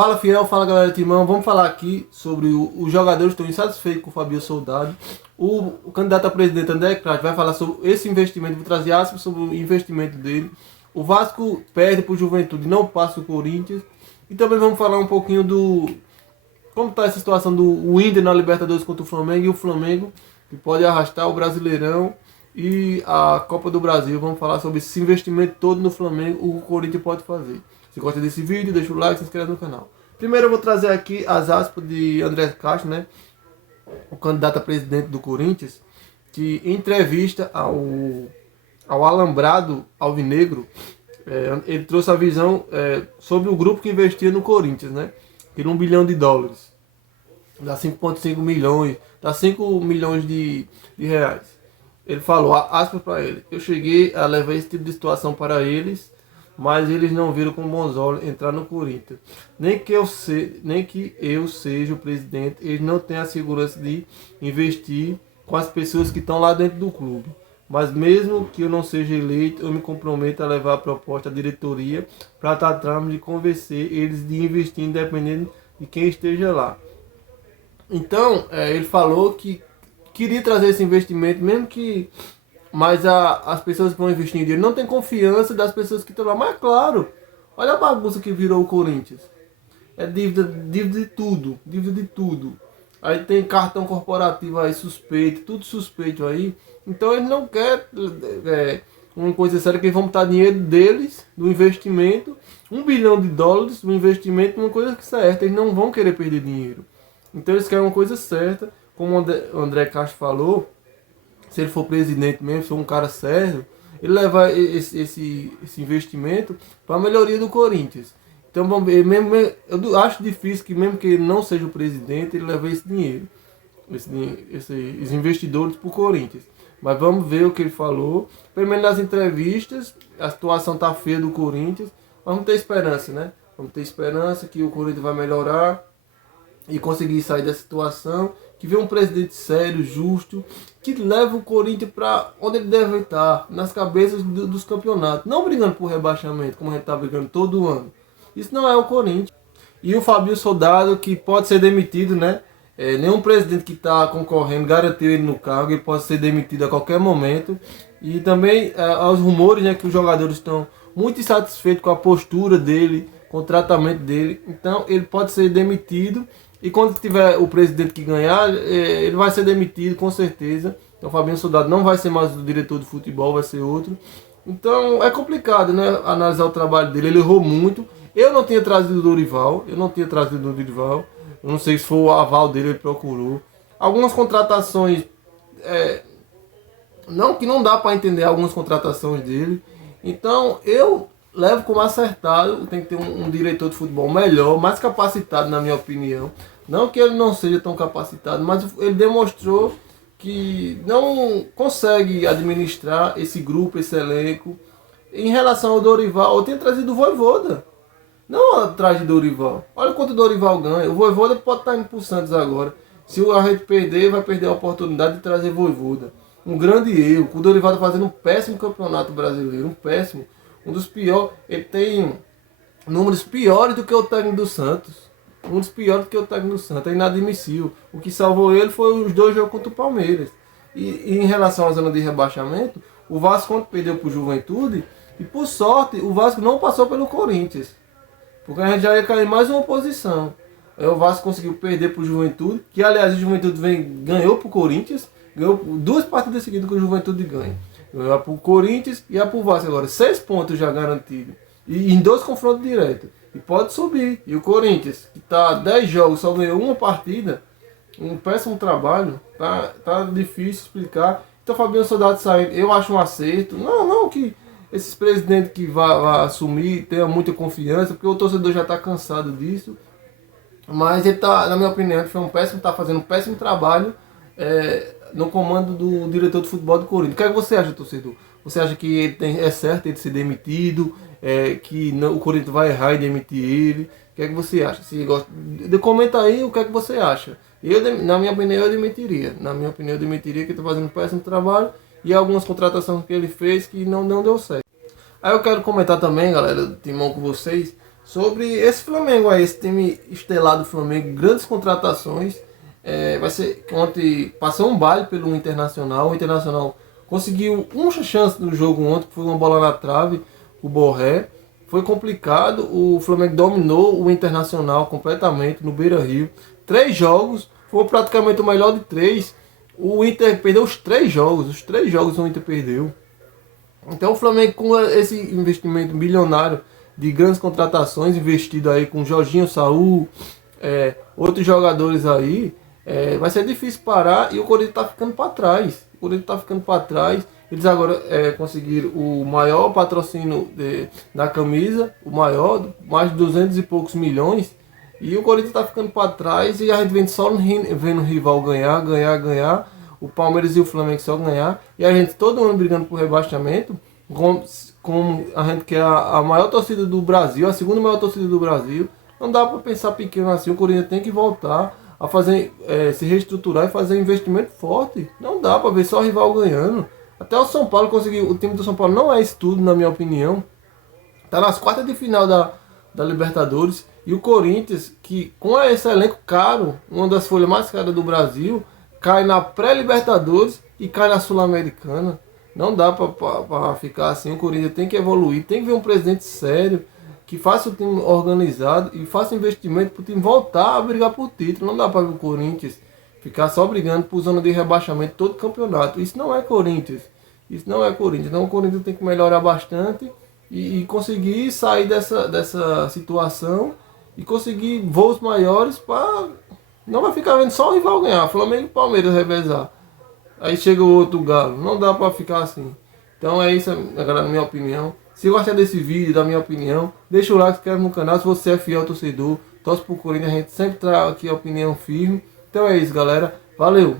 Fala fiel, fala galera do Timão, vamos falar aqui sobre os jogadores que estão insatisfeitos com o Fabio Soldado. O candidato a presidente André Crato vai falar sobre esse investimento, vou trazer aspas sobre o investimento dele. O Vasco perde para o Juventude, não passa o Corinthians. E também vamos falar um pouquinho do como está essa situação do Inter na Libertadores contra o Flamengo e o Flamengo, que pode arrastar o Brasileirão e a Copa do Brasil. Vamos falar sobre esse investimento todo no Flamengo, o que o Corinthians pode fazer. Se gosta desse vídeo, deixa o like, se inscreve no canal. Primeiro eu vou trazer aqui as aspas de André Castro, né, o candidato a presidente do Corinthians, que em entrevista ao Alambrado Alvinegro, ele trouxe a visão sobre o grupo que investia no Corinthians, né, que era $1 bilhão, dá 5,5 milhões, dá 5 milhões de reais. Ele falou, aspas para ele: eu cheguei a levar esse tipo de situação para eles, mas eles não viram com bons olhos entrar no Corinthians. Nem que eu seja o presidente, eles não têm a segurança de investir com as pessoas que estão lá dentro do clube. Mas mesmo que eu não seja eleito, eu me comprometo a levar a proposta à diretoria para tratarmos de convencer eles de investir independente de quem esteja lá. Então, ele falou que queria trazer esse investimento, mesmo que... Mas as pessoas que vão investir em dinheiro não têm confiança das pessoas que estão lá. Mas claro, olha a bagunça que virou o Corinthians. É dívida de tudo, dívida de tudo. Aí tem cartão corporativo aí suspeito, tudo suspeito aí. Então ele não quer uma coisa séria, que eles vão botar dinheiro deles, do investimento, $1 bilhão do investimento, uma coisa certa. Eles não vão querer perder dinheiro. Então eles querem uma coisa certa, como o André Castro falou. Se ele for presidente mesmo, se for um cara sério, ele leva esse investimento para a melhoria do Corinthians. Então vamos ver, eu acho difícil que mesmo que ele não seja o presidente, ele leve esse dinheiro, esses investidores para o Corinthians. Mas vamos ver o que ele falou. Pelo menos nas entrevistas, a situação tá feia do Corinthians. Vamos ter esperança, né? Vamos ter esperança que o Corinthians vai melhorar e conseguir sair da situação, que vê um presidente sério, justo, que leva o Corinthians para onde ele deve estar, nas cabeças dos campeonatos, não brigando por rebaixamento, como a gente está brigando todo ano. Isso não é o Corinthians. E o Fabio Soldado, que pode ser demitido, né? Nenhum presidente que está concorrendo garantiu ele no cargo, ele pode ser demitido a qualquer momento. E também aos rumores, né, que os jogadores estão muito insatisfeitos com a postura dele, com o tratamento dele. Então ele pode ser demitido. E quando tiver o presidente que ganhar, ele vai ser demitido com certeza. Então o Fabinho Soldado não vai ser mais o diretor de futebol, vai ser outro. Então é complicado, né, analisar o trabalho dele. Ele errou muito. Eu não tinha trazido o Dorival. Eu não sei se foi o aval dele, ele procurou. Algumas contratações... que não dá para entender algumas contratações dele. Então eu levo como acertado. Tem que ter um diretor de futebol melhor, mais capacitado, na minha opinião. Não que ele não seja tão capacitado, mas ele demonstrou que não consegue administrar esse grupo, esse elenco. Em relação ao Dorival, eu tinha trazido o Vojvoda, não atrás de Dorival. Olha quanto o Dorival ganha. O Vojvoda pode estar indo para o Santos agora. Se a gente perder, vai perder a oportunidade de trazer Vojvoda. Um grande erro. O Dorival está fazendo um péssimo campeonato brasileiro. Um péssimo. Um dos piores. Ele tem números piores do que o técnico do Santos. Um dos piores do que o técnico do Santos. É inadmissível. O que salvou ele foi os 2 jogos contra o Palmeiras. E em relação à zona de rebaixamento, o Vasco, quando perdeu para o Juventude, e por sorte, o Vasco não passou pelo Corinthians. Porque a gente já ia cair mais uma posição. Aí o Vasco conseguiu perder para o Juventude, que aliás o Juventude ganhou para o Corinthians, ganhou 2 partidas seguidas que o Juventude ganha. Ganhou para o Corinthians e para o Vasco agora. 6 pontos já garantidos. E em 2 confrontos diretos. E pode subir. E o Corinthians, que está 10 jogos, só ganhou uma partida, um péssimo trabalho, tá difícil explicar. Então Fabinho Soldado saindo, eu acho um acerto. Não que esses presidentes que vão assumir tenham muita confiança, porque o torcedor já está cansado disso. Mas ele tá, na minha opinião, está fazendo um péssimo trabalho no comando do diretor de futebol do Corinthians. O que é que você acha, torcedor? Você acha que é certo ele ser demitido? Que não, o Corinthians vai errar e demitir ele? O que é que você acha? Se gosta, comenta aí o que é que você acha. Na minha opinião, eu demitiria. Na minha opinião, eu demitiria, que está fazendo um péssimo trabalho. E algumas contratações que ele fez que não deu certo. Aí eu quero comentar também, galera, do Timão, com vocês, sobre esse Flamengo aí, esse time estelar do Flamengo, grandes contratações. Vai ser ontem passou um baile pelo Internacional. O Internacional conseguiu uma chance no jogo ontem, que foi uma bola na trave, o Borré. Foi complicado, o Flamengo dominou o Internacional completamente no Beira-Rio. 3 jogos, foi praticamente o melhor de 3. O Inter perdeu os três jogos o Inter perdeu. Então o Flamengo, com esse investimento milionário de grandes contratações, investido aí com Jorginho, Saúl, outros jogadores aí, vai ser difícil parar, e o Corinthians está ficando para trás. O Corinthians está ficando para trás. Eles agora conseguiram o maior patrocínio da camisa, o maior, mais de 200 e poucos milhões. E o Corinthians está ficando para trás, e a gente vem só vendo o rival ganhar, ganhar, ganhar. O Palmeiras e o Flamengo só ganhar. E a gente todo ano brigando por rebaixamento. Como a gente quer a maior torcida do Brasil, a segunda maior torcida do Brasil. Não dá para pensar pequeno assim. O Corinthians tem que voltar a fazer, se reestruturar e fazer investimento forte. Não dá para ver só o rival ganhando. Até o São Paulo conseguiu. O time do São Paulo não é isso tudo, na minha opinião. Está nas quartas de final da Libertadores. E o Corinthians, que com esse elenco caro, uma das folhas mais caras do Brasil, cai na pré-Libertadores e cai na Sul-Americana. Não dá para ficar assim. O Corinthians tem que evoluir, tem que ver um presidente sério, que faça o time organizado e faça investimento para o time voltar a brigar por título. Não dá para ver o Corinthians ficar só brigando por zona de rebaixamento todo campeonato. Isso não é Corinthians. Isso não é Corinthians. Então o Corinthians tem que melhorar bastante e conseguir sair dessa situação e conseguir voos maiores para... Não vai ficar vendo só o rival ganhar, Flamengo e Palmeiras revezar. Aí chega o outro galo. Não dá pra ficar assim. Então é isso, galera, na minha opinião. Se gostar desse vídeo, da minha opinião, deixa o like, se inscreve no canal. Se você é fiel torcedor, torce pro Corinthians, a gente sempre traz aqui a opinião firme. Então é isso, galera. Valeu!